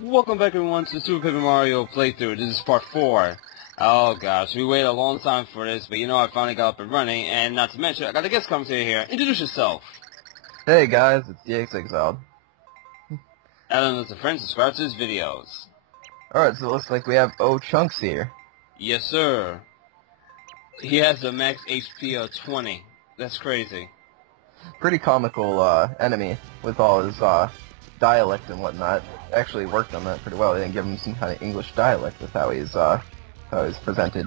Welcome back everyone to the Super Paper Mario playthrough. This is part 4. Oh gosh, we waited a long time for this, but I finally got up and running, and not to mention, I got a guest commentator here. Introduce yourself. Hey guys, it's DX Exiled. Add us a friend, subscribe to his videos. Alright, so it looks like we have O-Chunks here. Yes sir. He has a max HP of 20. That's crazy. Pretty comical enemy with all his dialect and whatnot. Actually worked on that pretty well. They didn't give him some kind of English dialect with how he's presented.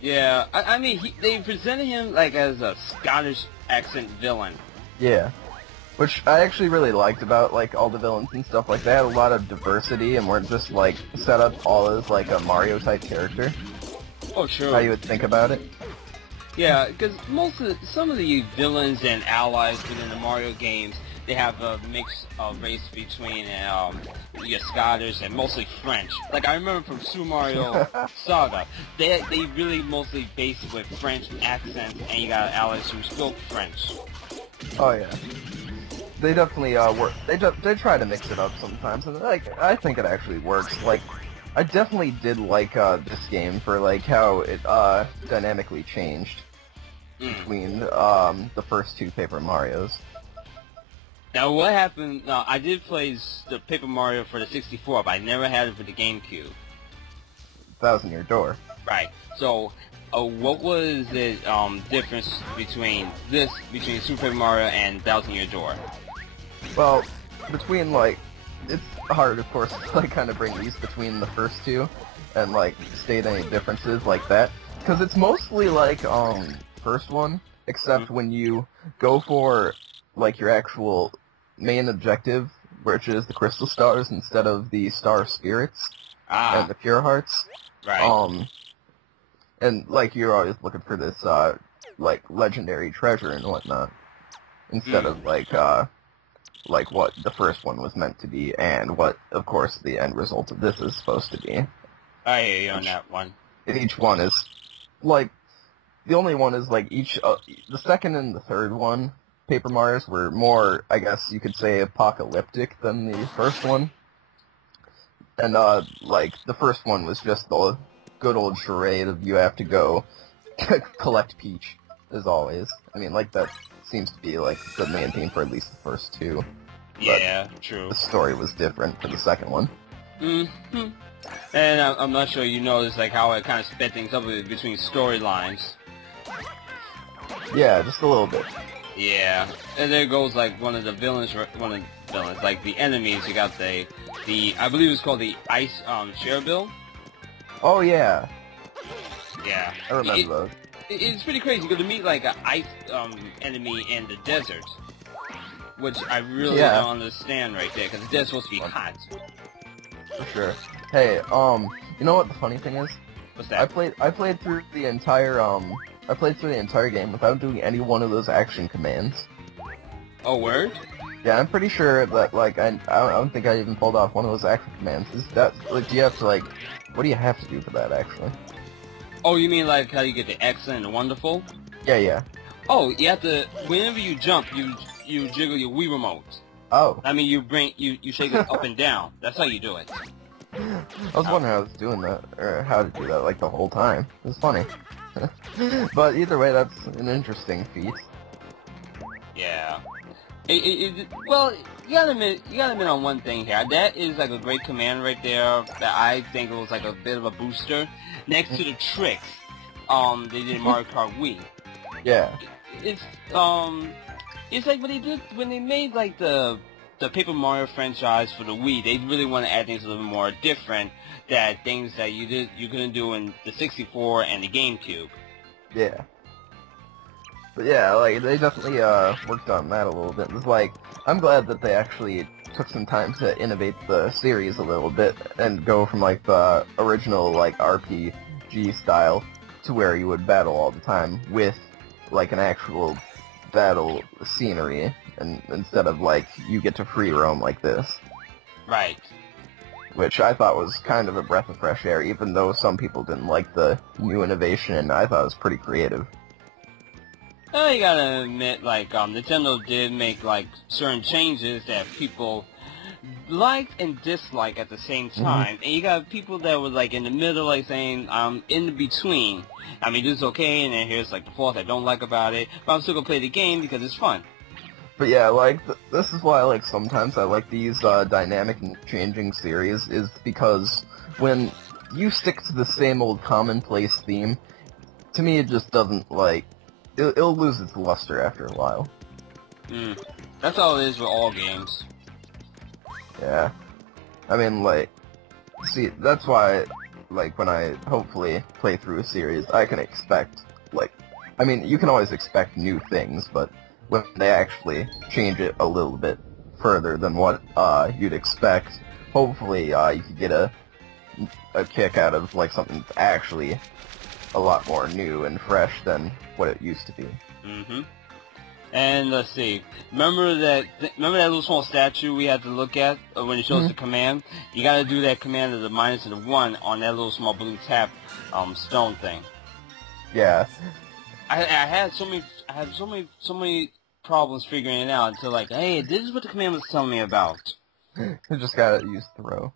Yeah, I mean, they presented him like as a Scottish accent villain. Yeah. Which I actually really liked about like all the villains and stuff. Like they had a lot of diversity and weren't just like set up all as like a Mario type character. Oh sure. How you would think about it. Yeah, because some of the villains and allies within the Mario games, they have a mix of race between your Scottish and mostly French. Like I remember from Super Mario Saga, they really mostly based it with French accents, and you got allies who spoke French. Oh yeah. They definitely work. They try to mix it up sometimes, and like I think it actually works. Like I definitely did like this game for like how it dynamically changed between the first two Paper Marios. Now what happened? I did play the Paper Mario for the 64, but I never had it for the GameCube. Thousand Year Door. Right. So, what was the difference between Super Paper Mario and Thousand Year Door? Well, between like, it's hard, of course, to like kind of bring these between the first two, and like state any differences like that, because it's mostly like first one, except when you go for like your actual main objective, which is the Crystal Stars instead of the Star Spirits and the Pure Hearts. Right. And like you're always looking for this like legendary treasure and whatnot, instead of like what the first one was meant to be, and what, of course, the end result of this is supposed to be. I hear you on that one. Each one is, like, the only one is, like, the second and the third one, Paper Marios, were more, I guess you could say, apocalyptic than the first one. And, like, the first one was just the good old charade of you have to go collect Peach, as always. I mean, like, that seems to be, like, the main theme for at least the first two. Yeah, true. The story was different for the second one. Mm-hmm. And I'm not sure you noticed, like, how it kind of sped things up between storylines. Yeah, just a little bit. Yeah. And there goes, like, one of the villains, like, the enemies. You got I believe it's called the Ice, Cherubil. Oh, yeah. Yeah. I remember those. It's pretty crazy. You get to meet like an ice enemy in the desert, which I really don't understand right there, because the desert's supposed to be hot. For sure. Hey, you know what the funny thing is? What's that? I played through the entire game without doing any one of those action commands. Oh, word? Yeah, I'm pretty sure that like I don't think I even pulled off one of those action commands. Is that like do you have to like what do you have to do for that actually? Oh, you mean like how you get the excellent and wonderful? Yeah. Oh, you have to, whenever you jump, you jiggle your Wii remote. Oh. I mean, you shake it up and down. That's how you do it. I was wondering how I was doing that, or how to do that like the whole time. It was funny. But either way, that's an interesting feat. Yeah. Well, you gotta admit on one thing here. That is like a great command right there that I think was like a bit of a booster. Next to the tricks, they did in Mario Kart Wii. Yeah. It's like when they made like the Paper Mario franchise for the Wii. They really want to add things a little bit more different, that things that you couldn't do in the 64 and the GameCube. Yeah. But yeah, like, they definitely, worked on that a little bit. It's like, I'm glad that they actually took some time to innovate the series a little bit, and go from, like, the original, like, RPG style to where you would battle all the time with, like, an actual battle scenery, and instead of, like, you get to free roam like this. Right. Which I thought was kind of a breath of fresh air, even though some people didn't like the new innovation, and I thought it was pretty creative. Well, you gotta admit, like, Nintendo did make, like, certain changes that people like and dislike at the same time, and you got people that were like in the middle, like saying in the between. I mean, this is okay, and then here's like the fourth I don't like about it, but I'm still gonna play the game because it's fun. But yeah, like, this is why, like, sometimes I like these dynamic and changing series, is because when you stick to the same old commonplace theme, to me it just doesn't, like, it'll lose its luster after a while. That's all it is with all games. Yeah. I mean, like, see, that's why, like, when I hopefully play through a series, I can expect, like, I mean, you can always expect new things, but when they actually change it a little bit further than what you'd expect, hopefully you could get a kick out of like something that's actually a lot more new and fresh than what it used to be. And let's see. Remember that little small statue we had to look at when it shows the command? You gotta do that command of the minus and the 1 on that little small blue tap stone thing. Yeah. I had so many problems figuring it out until like, hey, this is what the command was telling me about. You just gotta use throw.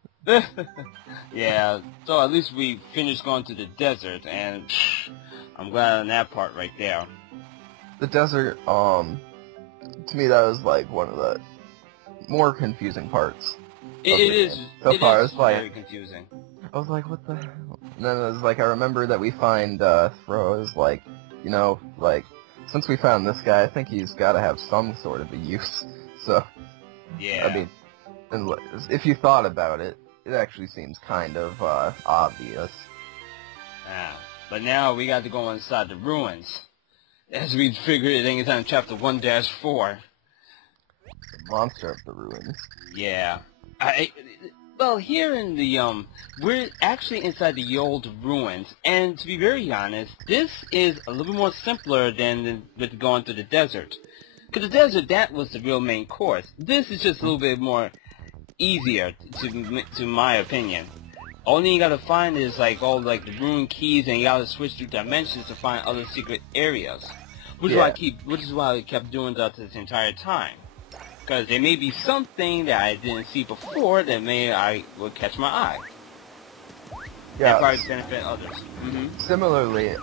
Yeah, so at least we finished going to the desert, and I'm glad on that part right there. The desert, to me that was like one of the more confusing parts. It is. So it far, is it's like, very confusing. I was like, what the hell? And then it was like, I remember that we find throw is like, you know, like, since we found this guy, I think he's got to have some sort of a use. So, Yeah. I mean, and if you thought about it, it actually seems kind of obvious. But now we got to go inside the ruins, as we figured it is on chapter 1-4. The monster of the ruins. Yeah. Well, here in the, we're actually inside the old ruins, and to be very honest, this is a little bit more simpler than with going through the desert. Because the desert, that was the real main course. This is just a little bit more easier, to my opinion. Only you gotta find is, like, all, like, the rune keys, and you gotta switch through dimensions to find other secret areas. Which is why I kept doing that this entire time. Because there may be something that I didn't see before that I would catch my eye. Yeah. And probably benefit others. Similarly,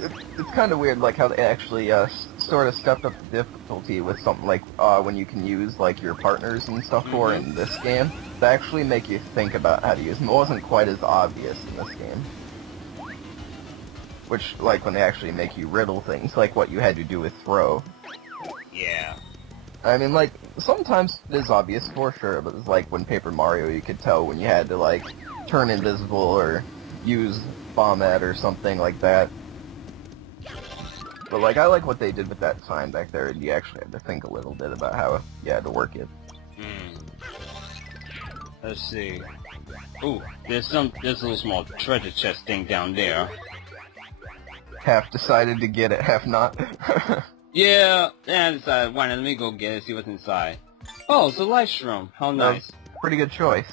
it's kind of weird, like, how they actually sort of stepped up the difficulty with something like when you can use, like, your partners and stuff for in this game. They actually make you think about how to use them. It wasn't quite as obvious in this game. Which, like, when they actually make you riddle things, like what you had to do with throw. Yeah. I mean, like, sometimes it is obvious for sure, but it's like when Paper Mario, you could tell when you had to, like, turn invisible or use Bombette or something like that. But, like, I like what they did with that sign back there, and you actually had to think a little bit about how you had to work it. Let's see. Ooh, there's a little small treasure chest thing down there. Half decided to get it, half not. Yeah, I decided, why not, let me go get it, see what's inside. Oh, it's a life shroom. How nice. Pretty good choice.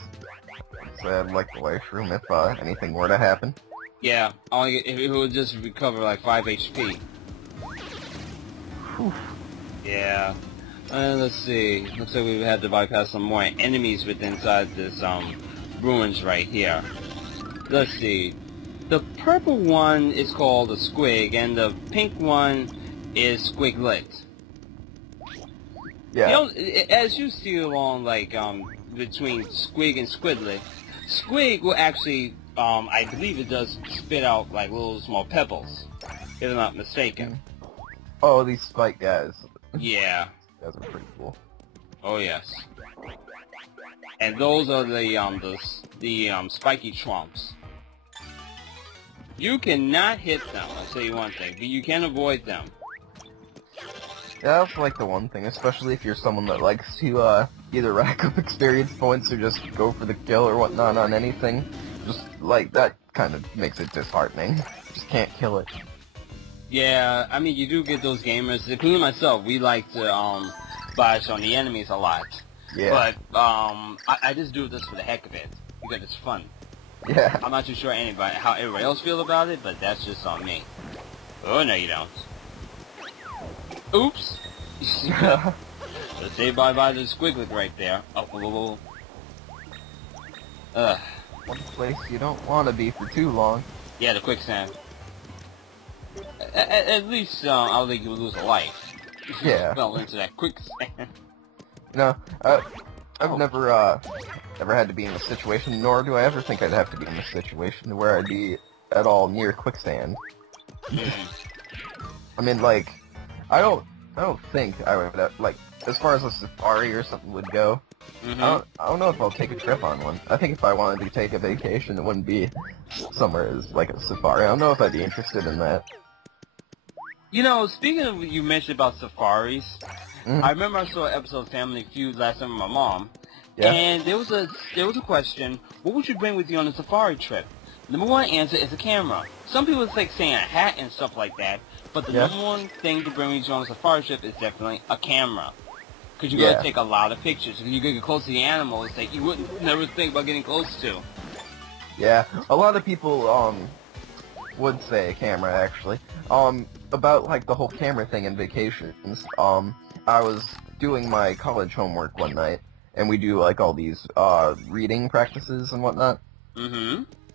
So I'd like the life shroom if anything were to happen. Yeah, if it would just recover like 5 HP. Whew. Yeah. Let's see. Looks like we had to bypass some more enemies within inside this ruins right here. Let's see. The purple one is called a squig, and the pink one is Squiglet. Yeah. You know, as you see along, like, between Squig and Squidlet, Squig will actually, I believe it does spit out, like, little small pebbles, if I'm not mistaken. Oh, these spike guys. Yeah. Those are pretty cool. Oh, yes. And those are the spiky trumps. You cannot hit them, I'll tell you one thing, but you can avoid them. Yeah, that's like the one thing, especially if you're someone that likes to either rack up experience points or just go for the kill or whatnot on anything. Just, like, that kind of makes it disheartening. Just can't kill it. Yeah, I mean, you do get those gamers, including myself, we like to bash on the enemies a lot. Yeah. But, I just do this for the heck of it, because it's fun. Yeah. I'm not too sure how everybody else feel about it, but that's just on me. Oh, no you don't. Oops! Let's say bye-bye to Squiglet right there. Oh, whoa, whoa, whoa. One place you don't want to be for too long. Yeah, the quicksand. At least, I don't think you would lose a life. If you Yeah. fell into that quicksand. No, I've never had to be in a situation, nor do I ever think I'd have to be in a situation where I'd be at all near quicksand. I mean, like, I don't think I would, like, as far as a safari or something would go, I don't know if I'll take a trip on one. I think if I wanted to take a vacation, it wouldn't be somewhere as, like, a safari. I don't know if I'd be interested in that. You know, speaking of, you mentioned about safaris, I remember I saw an episode of Family Feud last time with my mom, and there was a question, what would you bring with you on a safari trip? Number one answer is a camera. Some people like saying a hat and stuff like that, but the number one thing to bring with you on a safari trip is definitely a camera. Because you're going to take a lot of pictures. If you get close to the animals that you wouldn't never think about getting close to. Yeah, a lot of people, would say a camera, actually. About, like, the whole camera thing in vacations, I was doing my college homework one night, and we do, like, all these, reading practices and whatnot.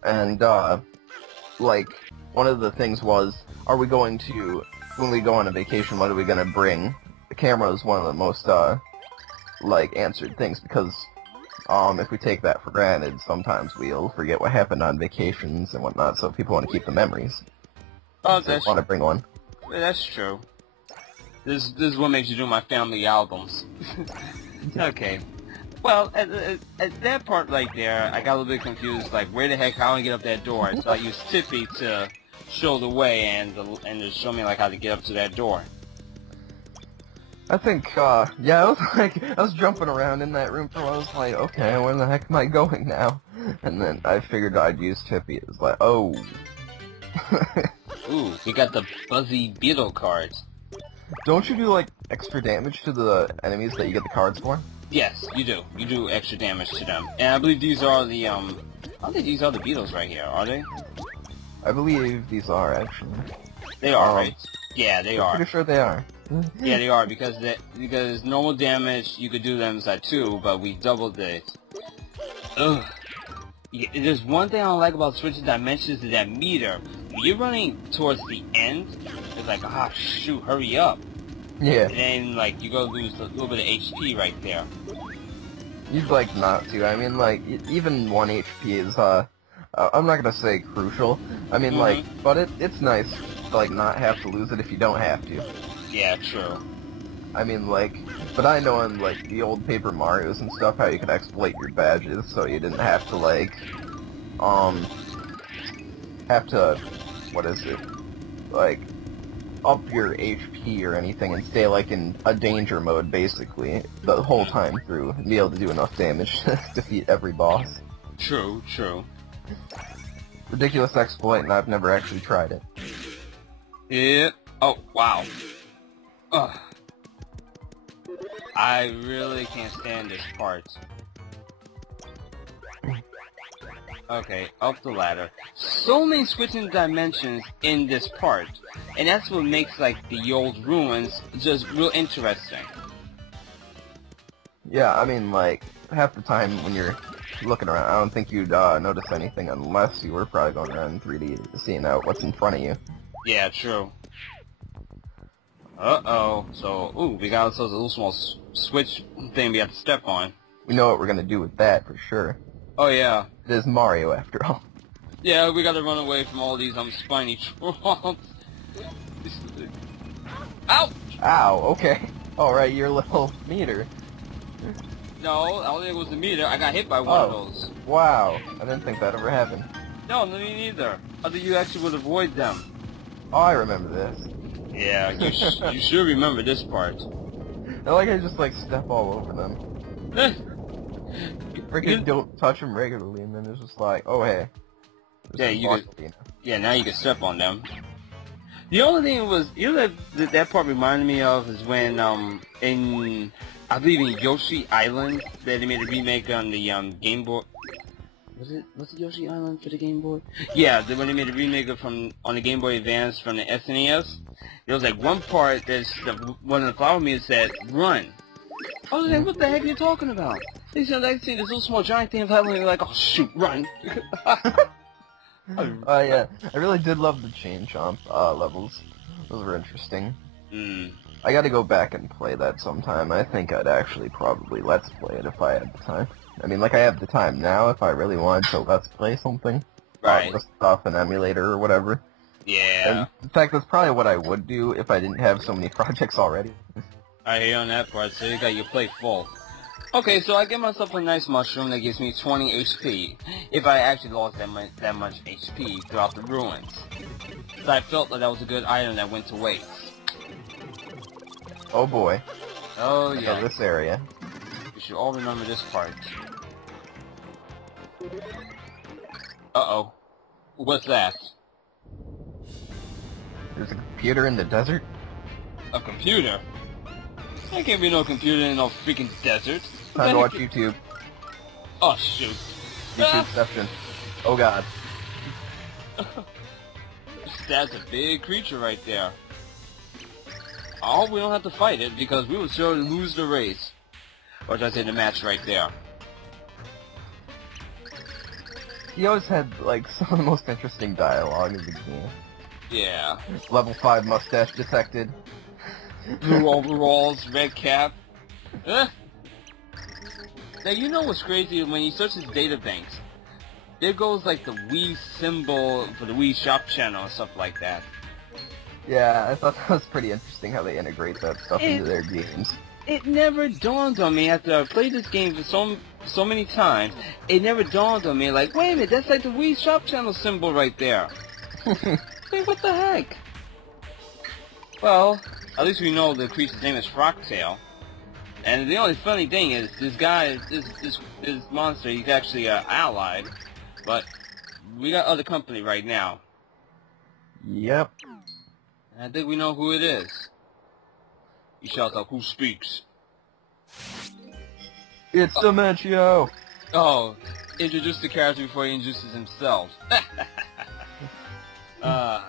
And, like, one of the things was, are we going to, when we go on a vacation, what are we going to bring? The camera is one of the most, like, answered things, because, if we take that for granted, sometimes we'll forget what happened on vacations and whatnot, so people want to keep the memories. Oh, so want to bring one. That's true. This is what makes you do my family albums. Okay. Well, at that part right there, I got a little bit confused, like, where the heck, how do I get up that door? So I used Tippy to show the way and to show me, like, how to get up to that door. I think, yeah, I was jumping around in that room for a while. I was like, okay, where the heck am I going now? And then I figured I'd use Tippy. It was like, oh. Ooh, we got the Buzzy Beetle cards. Don't you do, like, extra damage to the enemies that you get the cards for? Yes, you do. You do extra damage to them. And I believe these are the, I don't think these are the beetles right here, are they? I believe these are, actually. They are, right? Yeah, they are. I'm pretty sure they are. Yeah, they are, because normal damage, you could do them as 2, but we doubled it. Ugh. Yeah, there's one thing I don't like about switching dimensions is that meter. When you're running towards the end, it's like, ah, shoot, hurry up. Yeah. And then, like, you go lose a little bit of HP right there. You'd like not to. I mean, like, even 1 HP is, I'm not gonna say crucial. I mean, like, but it's nice to, like, not have to lose it if you don't have to. Yeah, true. I mean, like, but I know in, like, the old Paper Marios and stuff how you could exploit your badges so you didn't have to, like, what is it, like, up your HP or anything and stay, like, in a danger mode, basically, the whole time through, and be able to do enough damage to defeat every boss. True, true. Ridiculous exploit, and I've never actually tried it. Yeah. Oh, wow. Ugh. I really can't stand this part. Okay, up the ladder. So many switching dimensions in this part, and that's what makes, like, the old ruins just real interesting. Yeah, I mean, like, half the time when you're looking around, I don't think you'd notice anything unless you were probably going around in 3D seeing out what's in front of you. Yeah, true. Uh-oh. So, ooh, we got ourselves a little small switch thing we have to step on. We know what we're gonna do with that, for sure. Oh, yeah. It is Mario, after all. Yeah, we gotta run away from all these, spiny trolls. Ouch! Ow, okay. Alright, your little meter. No, I don't think it was the meter. I got hit by one of those. Wow. I didn't think that ever happened. No, me neither. I think you actually would avoid them. Oh, I remember this. Yeah, you should remember this part. I like I just, like, step all over them. You freaking don't touch them regularly, and then it's just like, oh, hey. Yeah, yeah, now you can step on them. The only thing was, you know that part reminded me of is when, in, I believe in Yoshi Island, that they made a remake on the, Game Boy. Was it Yoshi Island for the Game Boy? Yeah, when they made a remake on the Game Boy Advance from the SNES, there was like one part that's one of the flower meters said, run. I was like, what the heck are you talking about? They said, I see this little small giant thing happening, like, oh shoot, run. Yeah, I really did love the Chain Chomp levels. Those were interesting. I gotta go back and play that sometime. I think I'd actually probably Let's Play it if I had the time. I mean, like, I have the time now if I really wanted to Let's Play something. Right. Just off an emulator or whatever. Yeah. And, in fact, that's probably what I would do if I didn't have so many projects already. I hear you on that part, so you got your plate full. Okay, so I get myself a nice mushroom that gives me 20 HP, if I actually lost that much HP throughout the ruins. So I felt that was a good item that went to waste. Oh boy. Oh I know yeah. this area. We should all remember this part. Uh-oh. What's that? There's a computer in the desert? A computer? There can't be no computer in no freaking desert. Time to watch YouTube. Oh shoot. YouTubeception. Oh god. That's a big creature right there. I hope we don't have to fight it, because we would surely lose the race. Or should I say the match right there. He always had, like, some of the most interesting dialogue in the game. Yeah. Level 5 mustache detected. Blue overalls, red cap. Now you know what's crazy? When you search his data banks, there goes like the Wii symbol for the Wii Shop channel and stuff like that. Yeah, I thought that was pretty interesting how they integrate that stuff into their games. It never dawned on me after I played this game for so many times. It never dawned on me like, wait a minute, that's like the Wii Shop channel symbol right there. Wait, what the heck? Well, at least we know the creature's name is Frogtail. And the only funny thing is, this guy, this monster, he's actually allied, but we got other company right now. Yep. And I think we know who it is. He shouts out, "Who speaks?" It's Dementrio! Oh, introduce the character before he introduces himself. Yeah,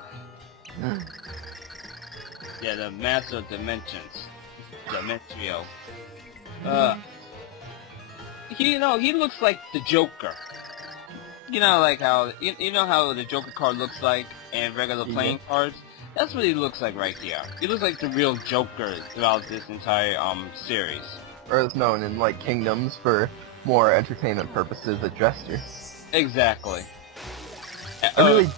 the Master of Dimensions. Dementrio. He looks like the Joker. You know, like how, you know how the Joker card looks like in regular playing cards? That's what he looks like right here. He looks like the real Joker throughout this entire, series. Or is known in, like, Kingdoms for more entertainment purposes, a jester. Exactly. I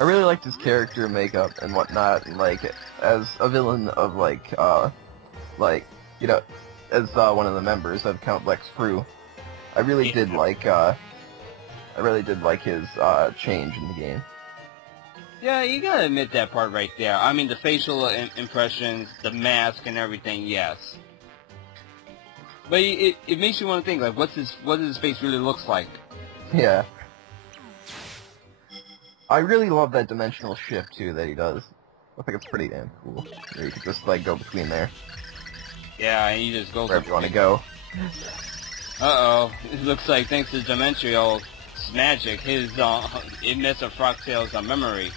really liked his character makeup and whatnot, and, like, as a villain of, like, you know, as one of the members of Count Bleck's crew, I really did like his change in the game. Yeah, you gotta admit that part right there. I mean, the facial impressions, the mask, and everything, yes. But it makes you want to think, like, what does his face really looks like? Yeah. I really love that dimensional shift, too, that he does. I think it's pretty damn cool. Where you could just, like, go between there. Yeah, and he just goes wherever you want to go. Uh-oh. It looks like, thanks to Dementrio's magic, it messed up Frogtail's memory.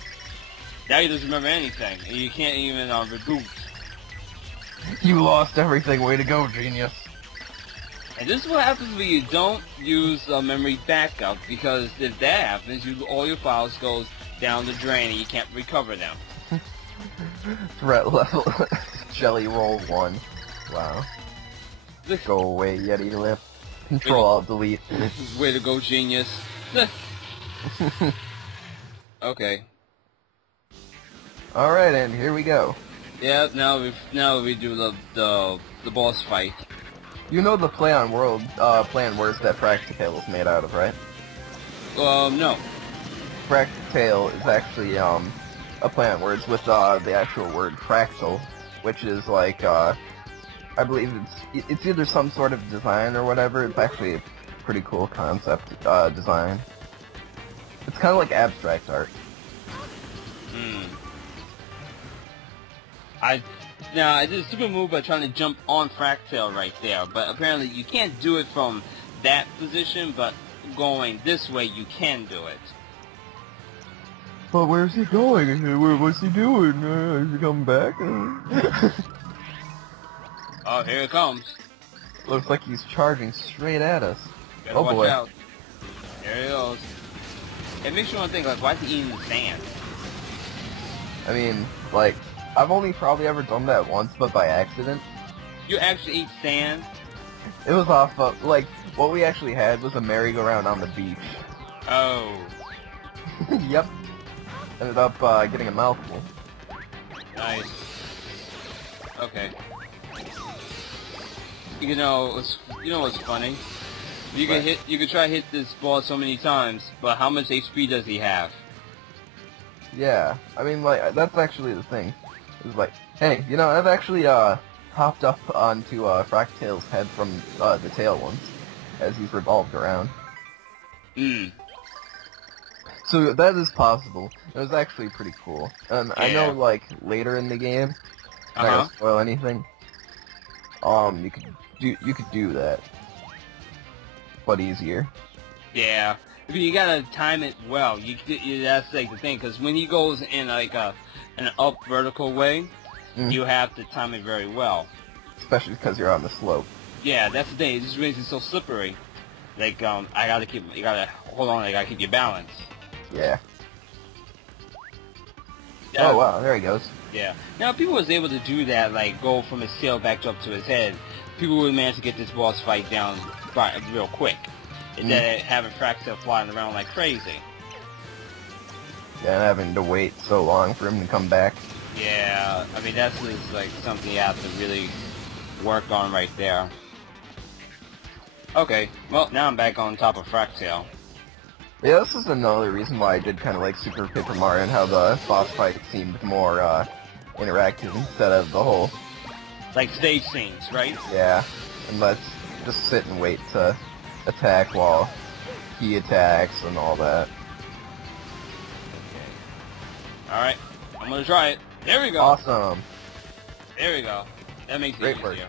Now he doesn't remember anything, and you can't even reboot. You lost everything. Way to go, genius. And this is what happens when you don't use memory backup, because if that happens, all your files goes down the drain and you can't recover them. Threat level Jelly Roll 1. Wow. Go away, Yeti Lip. Control Alt Delete. Way to go, genius. Okay. Alright, and here we go. Yeah, now we do the boss fight. You know the play on words that Fractale is made out of, right? No. Fractale is actually a play on words with the actual word fractal, which is like I believe it's either some sort of design or whatever. It's actually a pretty cool concept design. It's kind of like abstract art. I did a stupid move by trying to jump on Fractale right there, but apparently you can't do it from that position, but going this way you can do it. But where's he going? What's he doing? Is he coming back? Oh, here it comes. Looks like he's charging straight at us. Better Oh watch boy. out. There it goes. It makes you want to think, like, why is he eating the sand? I mean, like, I've only probably ever done that once, but by accident. You actually eat sand? It was off of, like, what we actually had was a merry-go-round on the beach. Oh. Yep. Ended up getting a mouthful. Nice. Okay. You know what's funny? You can try to hit this ball so many times, but how much HP does he have? Yeah, I mean, like, that's actually the thing. It's like, hey, you know, I've actually, hopped up onto, Fractal's head from, the tail once, as he's revolved around. Hmm. So that is possible. It was actually pretty cool. I know, like, later in the game, not gonna spoil anything, you could do that, but easier. Yeah. I mean, you gotta time it well. That's like the thing, because when he goes in like an up vertical way, you have to time it very well. Especially because you're on the slope. Yeah, that's the thing. This makes it so slippery. Like, you gotta hold on. I gotta keep your balance. Yeah. Yeah. Oh wow, there he goes. Yeah. Now, if people was able to do that, like go from his tail back up to his head, people would manage to get this boss fight down real quick. Instead of having Fractal flying around like crazy. Yeah, and having to wait so long for him to come back. Yeah, I mean that's just, like something you have to really work on right there. Okay, well now I'm back on top of Fractal. Yeah, this is another reason why I did kind of like Super Paper Mario and how the boss fight seemed more interactive instead of the whole... Like stage scenes, right? Yeah, and let's just sit and wait to attack while he attacks and all that. Okay. Alright, I'm gonna try it. There we go. Awesome. There we go. That makes it Great easier. work.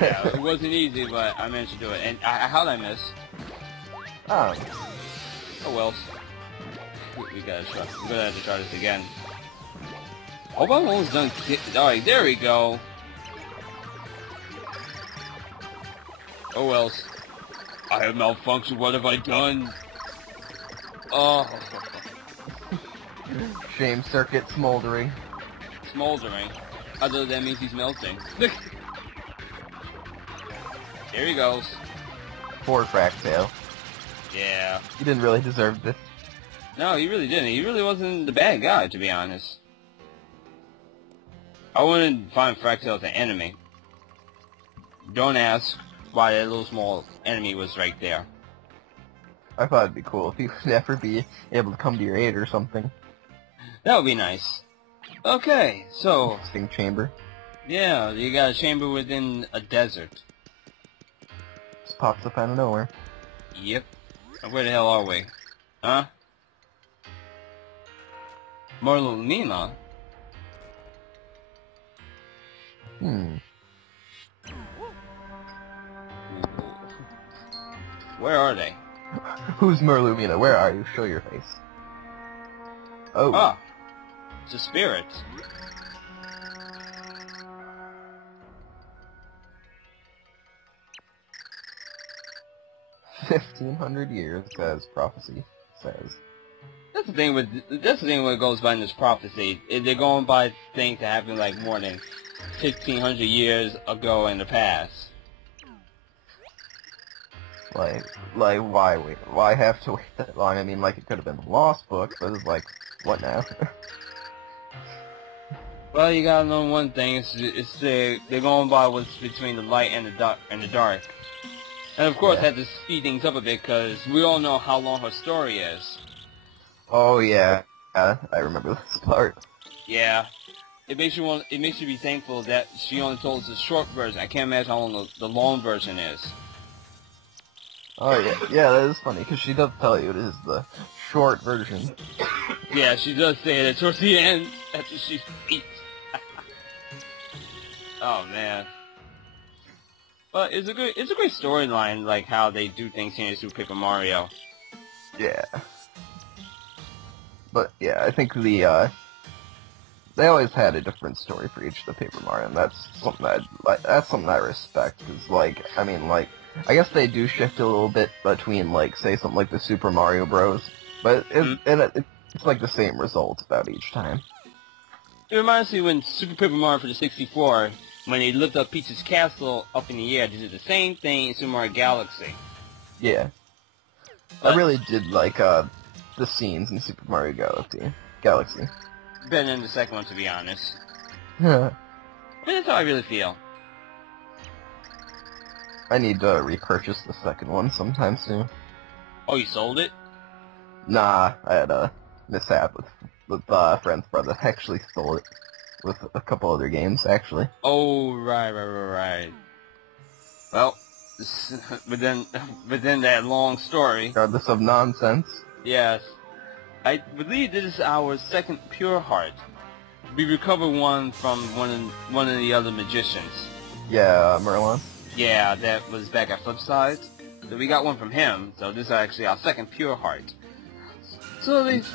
Yeah, it wasn't easy, but I managed to do it. And how'd I miss? Oh well. We gotta try. We're gonna have to try this again. Hope I'm almost done. Alright, there we go. Oh well. I have malfunctioned. What have I done? Oh. Shame circuit smoldering. Smoldering. Other that means he's melting. There he goes. Poor Fractal. Yeah. He didn't really deserve this. No, he really didn't. He really wasn't the bad guy, to be honest. I wouldn't find Fractal as an enemy. Don't ask why that little small enemy was right there. I thought it'd be cool if he would ever be able to come to your aid or something. That would be nice. Okay, so... Interesting chamber. Yeah, you got a chamber within a desert. Just pops up out of nowhere. Yep. Where the hell are we? Huh? Morluna? Where are they? Who's Merlumina? Where are you? Show your face. Oh. Ah! It's a spirit. $1,500 years, as prophecy says. That's the thing when it goes by in this prophecy. They're going by things that happened like more than 1,500 years ago in the past. Like, why wait? Why have to wait that long? I mean, like, it could have been a lost book, but it's like, what now? Well, you gotta know one thing. They're going by what's between the light and the dark. And of course, had to speed things up a bit because we all know how long her story is. Oh yeah, I remember this part. Yeah, it makes you be thankful that she only told us the short version. I can't imagine how long the long version is. Oh yeah, that is funny because she does tell you it is the short version. Yeah, she does say that towards the end after she speaks. Oh man. But it's a great storyline, like how they do things here in Super Paper Mario. Yeah. But yeah, I think the they always had a different story for each of the Paper Mario, and that's something I respect. Cause like, I mean, like, I guess they do shift a little bit between like, say something like the Super Mario Bros. But it's like the same result about each time. It reminds me when Super Paper Mario for the 64, when they looked up Peach's castle up in the air, they did the same thing in Super Mario Galaxy. Yeah. But I really did like the scenes in Super Mario Galaxy. better than the second one, to be honest. I But that's how I really feel. need to repurchase the second one sometime soon. Oh, you sold it? Nah, I had a mishap with a friend's brother. I actually stole it with a couple other games, actually. Oh, right. Well, within that long story, Regardless of nonsense. yes, I believe this is our second Pure Heart. We recovered one from one of the other magicians. Yeah, Merlin. Yeah, that was back at Flipside. So we got one from him. So this is actually our second Pure Heart. So there's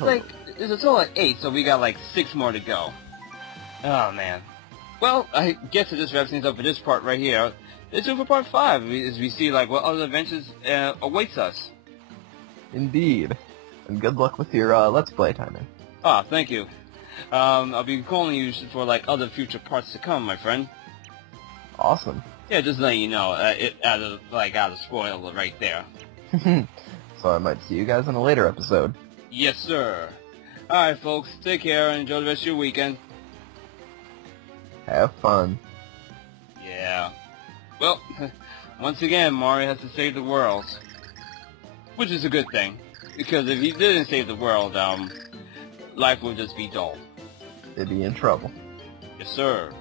there's a total of 8, so we got like 6 more to go. Oh man. Well, I guess it just wraps things up for this part right here. It's over part 5 as we see like what other adventures awaits us. Indeed. And good luck with your Let's Play timing. Ah, thank you. I'll be calling you for like other future parts to come, my friend. Awesome. Yeah, just letting you know, out of spoil right there. So I might see you guys in a later episode. Yes, sir. Alright, folks, take care and enjoy the rest of your weekend. Have fun. Yeah. Well, once again, Mario has to save the world. Which is a good thing. Because if he didn't save the world, life would just be dull. They'd be in trouble. Yes, sir.